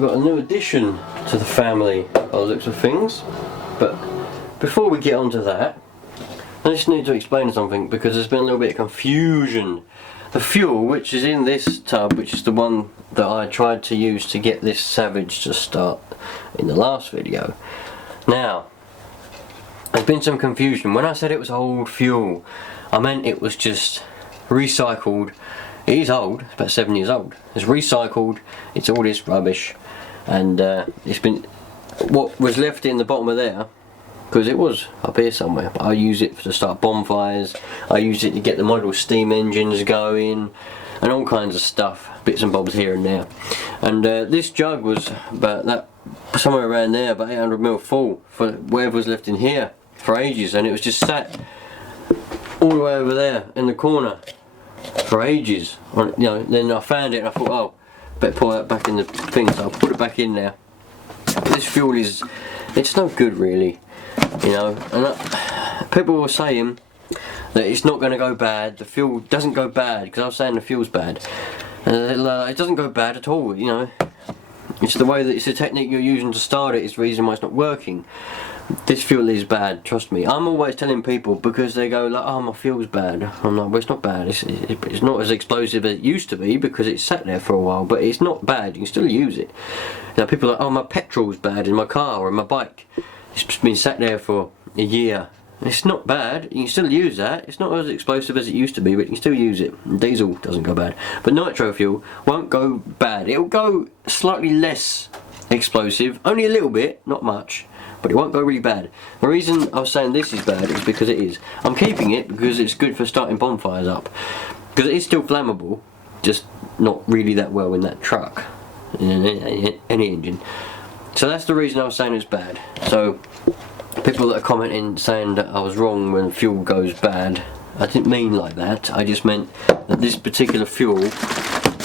we've got a new addition to the family by the looks of things. But before we get onto that, I just need to explain something because there's been a little bit of confusion. The fuel, which is in this tub, which is the one that I tried to use to get this Savage to start in the last video. Now, there's been some confusion. When I said it was old fuel, I meant it was just recycled. It is old, it's about 7 years old. It's recycled, it's all this rubbish, and it's been, what was left in the bottom of there, because it was up here somewhere, but I use it to start bonfires, I use it to get the model steam engines going, and all kinds of stuff, bits and bobs here and there. And this jug was about that, somewhere around there, about 800ml full for whatever was left in here for ages, and it was just sat all the way over there in the corner for ages. You know, then I found it and I thought, oh, better put that back in the thing, so I put it back in there. This fuel is, it's no good really, you know, and people were saying that it's not going to go bad, the fuel doesn't go bad, because I was saying the fuel's bad, and it doesn't go bad at all, you know. It's the way that it's the technique you're using to start it is the reason why it's not working. This fuel is bad, trust me. I'm always telling people, because they go like, oh, my fuel's bad. I'm like, well, it's not bad. It's not as explosive as it used to be because it's sat there for a while, but it's not bad. You can still use it. You know, people are like, oh, my petrol's bad in my car or in my bike. It's been sat there for a year. It's not bad. You can still use that. It's not as explosive as it used to be, but you can still use it. Diesel doesn't go bad. But nitro fuel won't go bad. It'll go slightly less explosive, only a little bit, not much. But it won't go really bad. The reason I was saying this is bad is because it is. I'm keeping it because it's good for starting bonfires up. Because it is still flammable, just not really that well in that truck, in any engine. So that's the reason I was saying it's bad. So people that are commenting saying that I was wrong when fuel goes bad, I didn't mean like that. I just meant that this particular fuel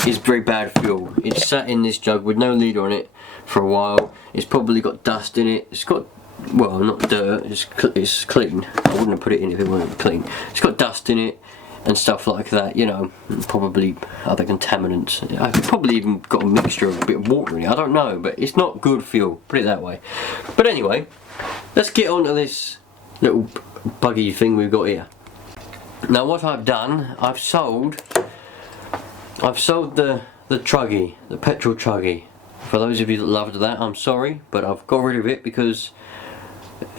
is very bad fuel. It's sat in this jug with no lead on it for a while. It's probably got dust in it. It's got, well, not dirt, it's clean. I wouldn't have put it in if it wasn't clean. It's got dust in it and stuff like that, you know, probably other contaminants. I've probably even got a mixture of a bit of water in it, I don't know, but it's not good fuel, put it that way. But anyway, let's get on to this little buggy thing we've got here. Now what I've done, I've sold the Truggy, the petrol Truggy. For those of you that loved that, I'm sorry, but I've got rid of it because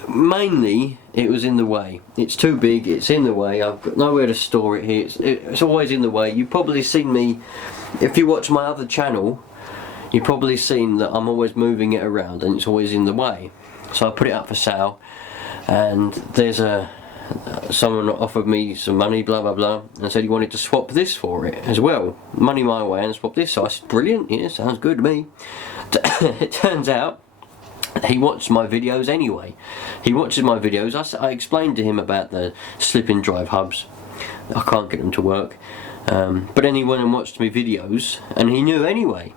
mainly it was in the way. It's too big, it's in the way, I've got nowhere to store it here, it's always in the way. You've probably seen me, if you watch my other channel, you've probably seen that I'm always moving it around and it's always in the way. So I put it up for sale, and there's someone offered me some money, blah blah blah, and said he wanted to swap this for it as well. Money my way and swap this. So I said, brilliant, yeah, sounds good to me. It turns out he watched my videos anyway. He watches my videos. I explained to him about the slip-in drive hubs. I can't get them to work. But then he went and watched my videos, and he knew anyway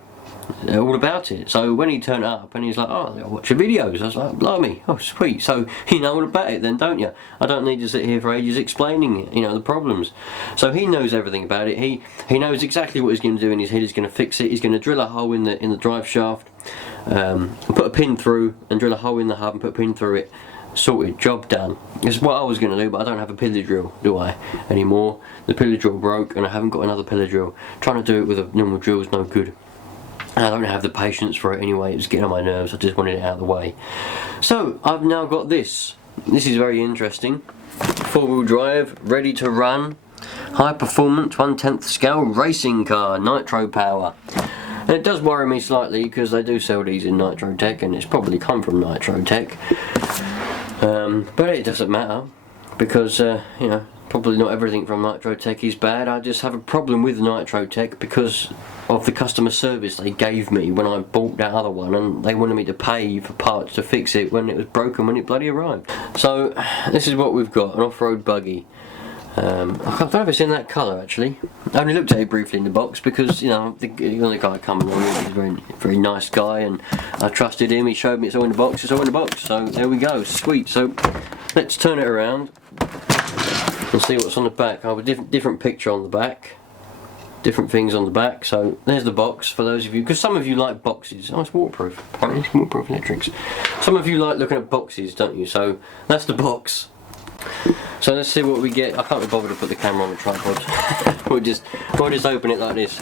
all about it. So when he turned up and he's like, oh, I'll watch your videos, I was like, blimey, oh sweet. So you know all about it then, don't you? I don't need to sit here for ages explaining it, you know, the problems. So he knows everything about it. He knows exactly what he's going to do in his head. He's going to fix it. He's going to drill a hole in the drive shaft, and put a pin through, and drill a hole in the hub and put a pin through it. Sorted, job done. It's what I was going to do, but I don't have a pillar drill, do I, anymore? The pillar drill broke and I haven't got another pillar drill. Trying to do it with a normal drill is no good. I don't have the patience for it anyway, it was getting on my nerves, I just wanted it out of the way. So, I've now got this. This is very interesting. 4-wheel drive, ready to run, high performance, 1/10 scale racing car, nitro power. And it does worry me slightly because they do sell these in Nitro Tech, and it's probably come from Nitro Tech. But it doesn't matter because, you know, probably not everything from Nitro Tech is bad. I just have a problem with Nitro Tech because of the customer service they gave me when I bought that other one, and they wanted me to pay for parts to fix it when it was broken when it bloody arrived. So this is what we've got, an off-road buggy. I don't know if it's in that colour actually. I only looked at it briefly in the box because, you know, the guy coming along, he's a very nice guy, and I trusted him. He showed me it's all in the box, it's all in the box. So there we go, sweet. So let's turn it around and see what's on the back. I have a different picture on the back. different things on the back. So there's the box for those of you, because some of you like boxes. Oh, it's waterproof. Apparently it's waterproof electrics. Some of you like looking at boxes, don't you? So that's the box. So let's see what we get. I can't be bothered to put the camera on the tripod. we'll just open it like this.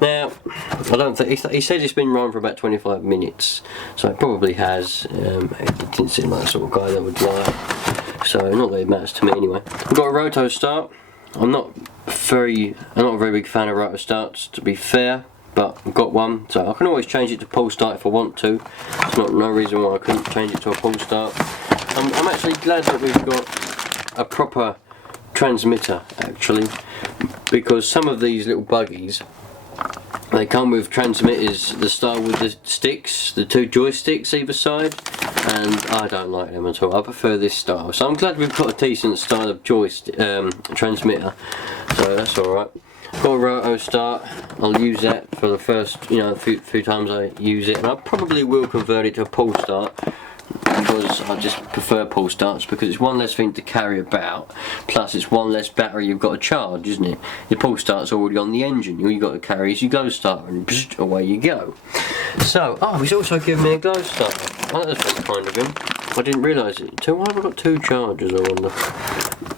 Now, I don't think he said it's been running for about 25 minutes, so it probably has. It didn't seem like the sort of guy that would lie. So not that it matters to me anyway. We've got a roto start. I'm not a very big fan of roto starts, to be fair, but I've got one, so I can always change it to pull start if I want to. There's no reason why I couldn't change it to a pull start. I'm actually glad that we've got a proper transmitter, actually, because some of these little buggies, they come with transmitters, the style with the sticks, the 2 joysticks either side, and I don't like them at all. I prefer this style. So I'm glad we've got a decent style of transmitter, so that's alright. Got a roto start. I'll use that for the first, few times I use it, and I probably will convert it to a pull start, because I just prefer pull starts, because it's one less thing to carry about, plus it's one less battery you've got to charge, isn't it? Your pull start's already on the engine, all you've got to carry is your glow starter, and psh, away you go. So, he's also given me a glow starter. Oh, that's very kind of him. I didn't realise it. So why have I got 2 chargers, I wonder?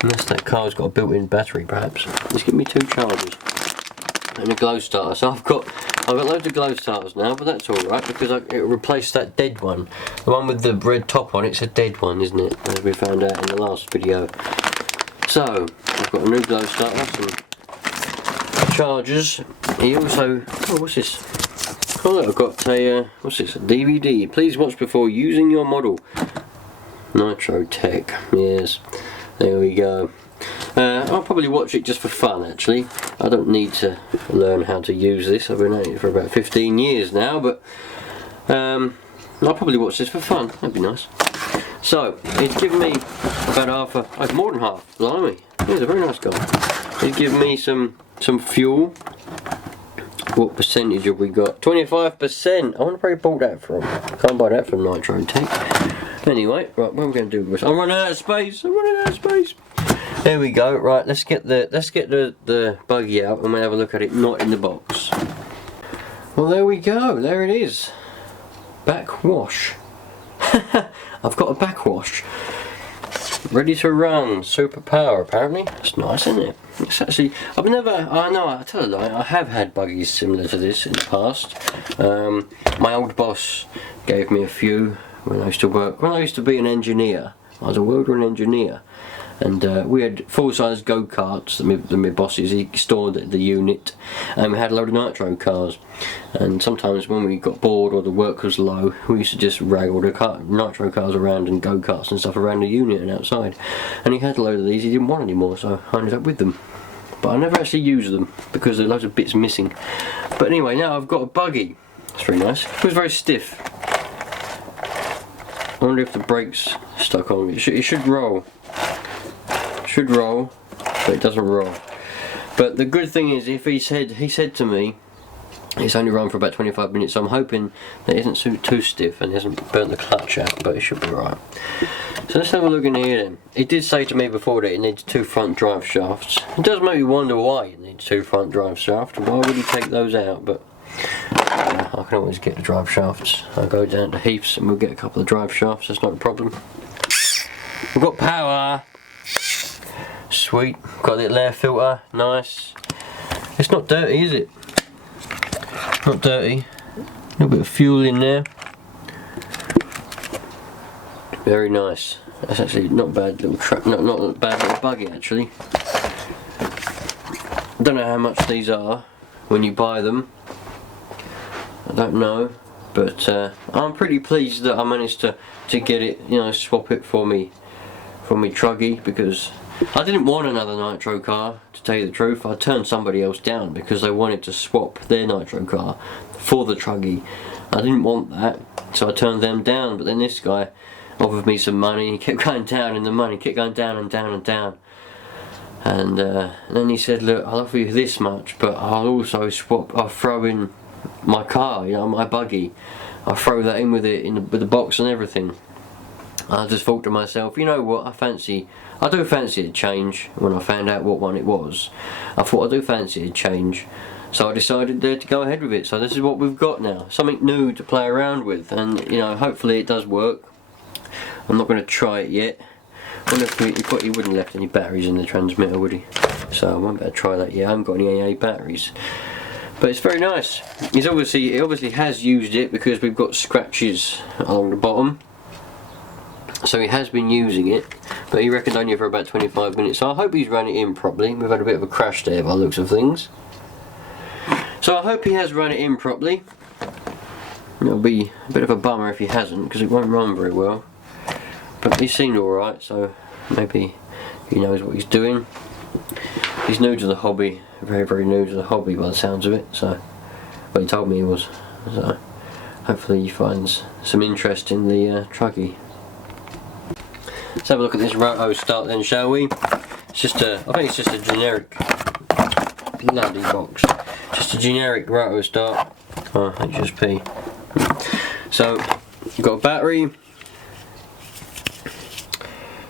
Unless that car's got a built-in battery, perhaps. He's given me 2 chargers and a glow starter. So I've got loads of glow starters now, but that's alright, because it replaced that dead one. The one with the red top on, it's a dead one, isn't it? As we found out in the last video. So, I've got a new glow starter, some chargers. He also, what's this? Oh, look, I've got a, what's this? A DVD. Please watch before using your model. Nitro Tech, yes. There we go. I'll probably watch it just for fun, actually. I don't need to learn how to use this. I've been at it for about 15 years now, but I'll probably watch this for fun. That'd be nice. So, he's given me about half more than half, blimey. He's a very nice guy. He's given me some fuel. What percentage have we got? 25%! I wonder where he bought that from. Can't buy that from Nitro Tech. Anyway, right, what are we going to do with this? I'm running out of space! There we go. Right, let's get the buggy out and we'll have a look at it not in the box. Well, there we go. There it is. BackWash. I've got a BackWash. Ready to run. Super power, apparently. It's nice, isn't it? It's actually, I tell a lie, I have had buggies similar to this in the past. My old boss gave me a few when I used to be an engineer. I was a welder and engineer, and we had full-size go-karts that my bosses, he stored at the unit, and we had a load of nitro cars, and sometimes when we got bored or the work was low, we used to just rag all the nitro cars around and go-karts and stuff around the unit and outside, and he had a load of these he didn't want anymore, so I ended up with them. But I never actually used them because there are loads of bits missing. But anyway, now I've got a buggy. It's very nice. It was very stiff. I wonder if the brakes stuck on. It should roll. It should roll, but it doesn't roll. But the good thing is, he said to me, it's only run for about 25 minutes, so I'm hoping that it isn't too stiff and hasn't burnt the clutch out, but it should be right. So let's have a look in here then. He did say to me before that it needs 2 front drive shafts. It does make me wonder why it needs 2 front drive shafts. Why would he take those out? But I can always get the drive shafts. I'll go down to Heath's and we'll get a couple of drive shafts, that's not a problem. We've got power! Sweet, got a little air filter, nice. It's not dirty, is it? Not dirty. A little bit of fuel in there. Very nice. That's actually not bad little truck, not a bad little buggy actually. I don't know how much these are when you buy them. I don't know, but I'm pretty pleased that I managed to get it, swap it for me Truggy, because I didn't want another nitro car, to tell you the truth. I turned somebody else down because they wanted to swap their nitro car for the Truggy. I didn't want that, so I turned them down, but then this guy offered me some money. He kept going down in the money, kept going down and down and down. And then he said, look, I'll offer you this much, but I'll throw in my car, my buggy. I'll throw that in with it, with the box and everything. I just thought to myself, you know what, I do fancy a change. When I found out what one it was, I thought I do fancy a change. So I decided to go ahead with it. So this is what we've got now. Something new to play around with, and you know, hopefully it does work. I'm not going to try it yet. He wouldn't have left any batteries in the transmitter, would he? So I won't better try that yet. I haven't got any AA batteries. But it's very nice. He obviously has used it because we've got scratches along the bottom. So he has been using it, but he reckoned only for about 25 minutes. So I hope he's run it in properly. We've had a bit of a crash there by the looks of things. So I hope he has run it in properly. It'll be a bit of a bummer if he hasn't, because it won't run very well. But he seemed alright, so maybe he knows what he's doing. He's new to the hobby, very, very new to the hobby by the sounds of it. So, well, he told me he was. So hopefully he finds some interest in the Truggy. Let's have a look at this roto start then, shall we? It's just I think it's just a generic bloody box. Just a generic roto start. Oh, HSP. So you've got a battery,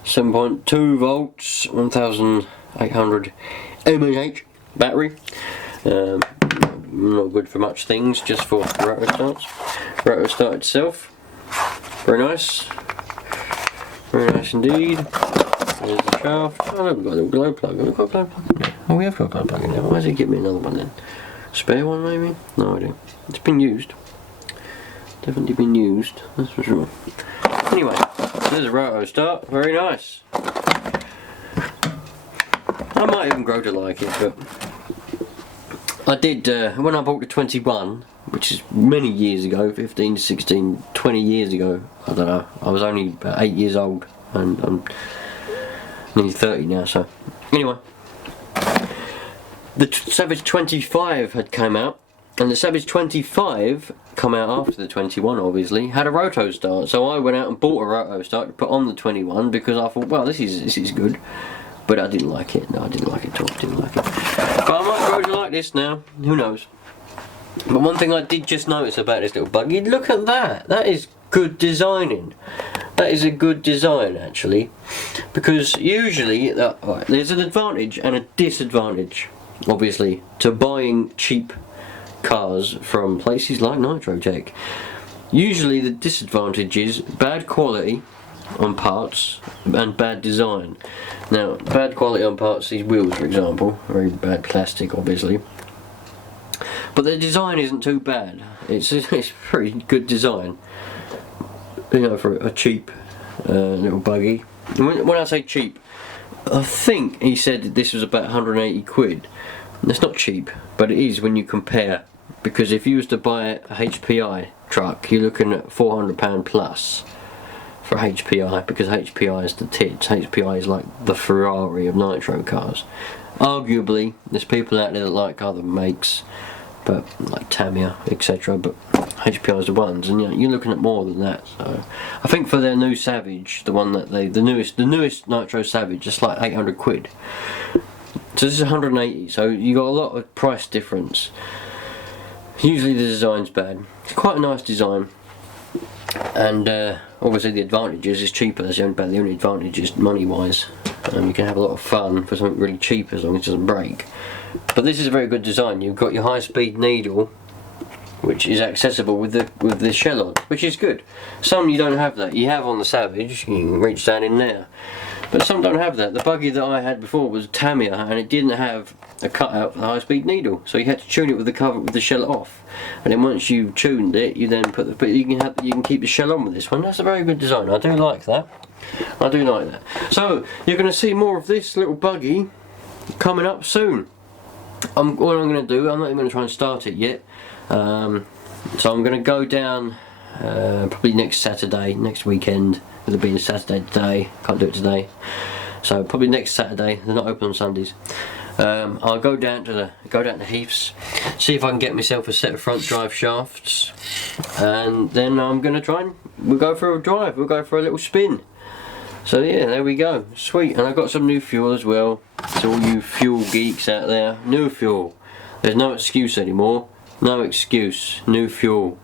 7.2 volts, 1800 mAh battery. Not good for much things, just for roto starts. Roto start itself, very nice. Very nice indeed. There's the shaft. Oh no, we've got a little glow plug. Have we got a glow plug in there? Oh, we have got a glow plug in there. Why does he give me another one then? Spare one maybe? No idea. It's been used. Definitely been used, that's for sure. Anyway, there's a roto start. Very nice. I might even grow to like it, but I did, when I bought the 21, which is many years ago, 15, 16, 20 years ago, I don't know, I was only about 8 years old, and I'm nearly 30 now, so, anyway. The Savage 25 had come out, and the Savage 25 come out after the 21 obviously, had a roto start, so I went out and bought a roto start to put on the 21 because I thought, well, this is good. But I didn't like it. No, I didn't like it at all. Didn't like it. But I might grow to like this now. Who knows? But one thing I did just notice about this little buggy, look at that. That is good designing. That is a good design actually. Because usually, right, there's an advantage and a disadvantage, obviously, to buying cheap cars from places like Nitro Tech. Usually the disadvantage is bad quality on parts and bad design. Now, bad quality on parts, these wheels for example, very bad plastic obviously, but the design isn't too bad. It's pretty good design, you know, for a cheap little buggy. And when I say cheap, I think he said that this was about 180 quid. That's not cheap, but it is when you compare, because if you was to buy a HPI truck, you're looking at £400 plus for HPI, because HPI is the tits. HPI is like the Ferrari of Nitro cars. Arguably, there's people out there that like other makes, but like Tamiya, etc. But HPI is the ones, and you know, you're looking at more than that. So I think for their new Savage, the one that the newest Nitro Savage, it's like 800 quid. So this is 180. So you got a lot of price difference. Usually the design's bad. It's quite a nice design. And obviously the advantage is it's cheaper. That's the only advantage is money wise. You can have a lot of fun for something really cheap as long as it doesn't break. But this is a very good design. You've got your high speed needle, which is accessible with the shell on, which is good. Some you don't have that. You have on the Savage, you can reach down in there. But some don't have that. The buggy that I had before was Tamiya, and it didn't have a cutout for the high-speed needle, so you had to tune it with the cover with the shell off. And then once you tuned it, you then put the. But you can keep the shell on with this one. That's a very good design. I do like that. I do like that. So you're going to see more of this little buggy coming up soon. What I'm going to do, I'm not even going to try and start it yet. So I'm going to go down probably next Saturday, next weekend. It'll be a Saturday today. Can't do it today. So probably next Saturday. They're not open on Sundays. I'll go down to Heath's, see if I can get myself a set of front drive shafts, and then I'm going to try and we'll go for a drive. We'll go for a little spin. So yeah, there we go. Sweet. And I got some new fuel as well. To all you fuel geeks out there, new fuel. There's no excuse anymore. No excuse. New fuel.